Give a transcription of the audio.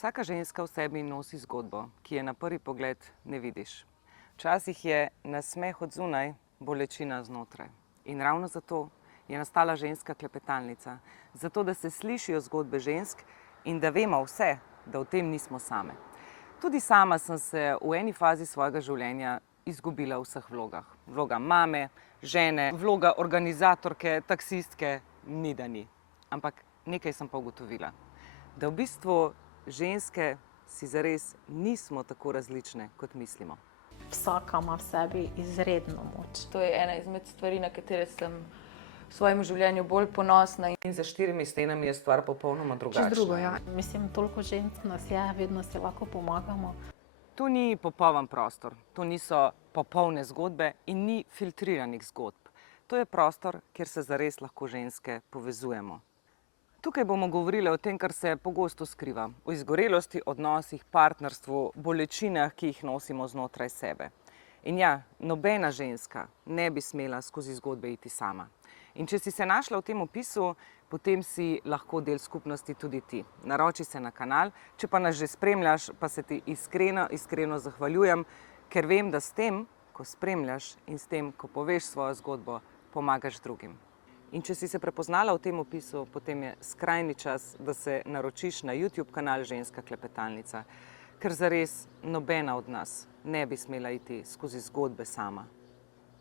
Vsaka ženska v sebi nosi zgodbo, ki je na prvi pogled ne vidiš. Včasih je nasmeh od zunaj, bolečina znotraj. In ravno zato je nastala ženska klepetalnica. Zato, da se slišijo zgodbe žensk in da vemo vse, da v tem nismo same. Tudi sama sem se v eni fazi svojega življenja izgubila v vseh vlogah. Vloga mame, žene, vloga organizatorke, taksistke, ni da ni. Ampak nekaj sem pa ugotovila. Da v bistvu ženske si zares nismo tako različne, kot mislimo. Vsaka ima v sebi izredno moč. To je ena izmed stvari, na katere sem v svojem življenju bolj ponosna. In za štirimi stenami je stvar popolnoma drugačna. Čisto drugo, ja. Mislim, toliko žensk nas je, vedno si lahko pomagamo. To ni popoln prostor, to niso popolne zgodbe in ni filtriranih zgodb. To je prostor, kjer se zares lahko ženske povezujemo. Tukaj bomo govorili o tem, kar se pogosto skriva. O izgorelosti, odnosih, partnerstvu, bolečinah, ki jih nosimo znotraj sebe. In ja, nobena ženska ne bi smela skozi zgodbe iti sama. In če si se našla v tem opisu, potem si lahko del skupnosti tudi ti. Naroči se na kanal, če pa nas že spremljaš, pa se ti iskreno zahvaljujem, ker vem, da s tem, ko spremljaš in s tem, ko poveš svojo zgodbo, pomagaš drugim. In če si se prepoznala v tem opisu, potem je skrajni čas, da se naročiš na YouTube kanal Ženska klepetalnica, ker zares nobena od nas ne bi smela iti skozi zgodbe sama.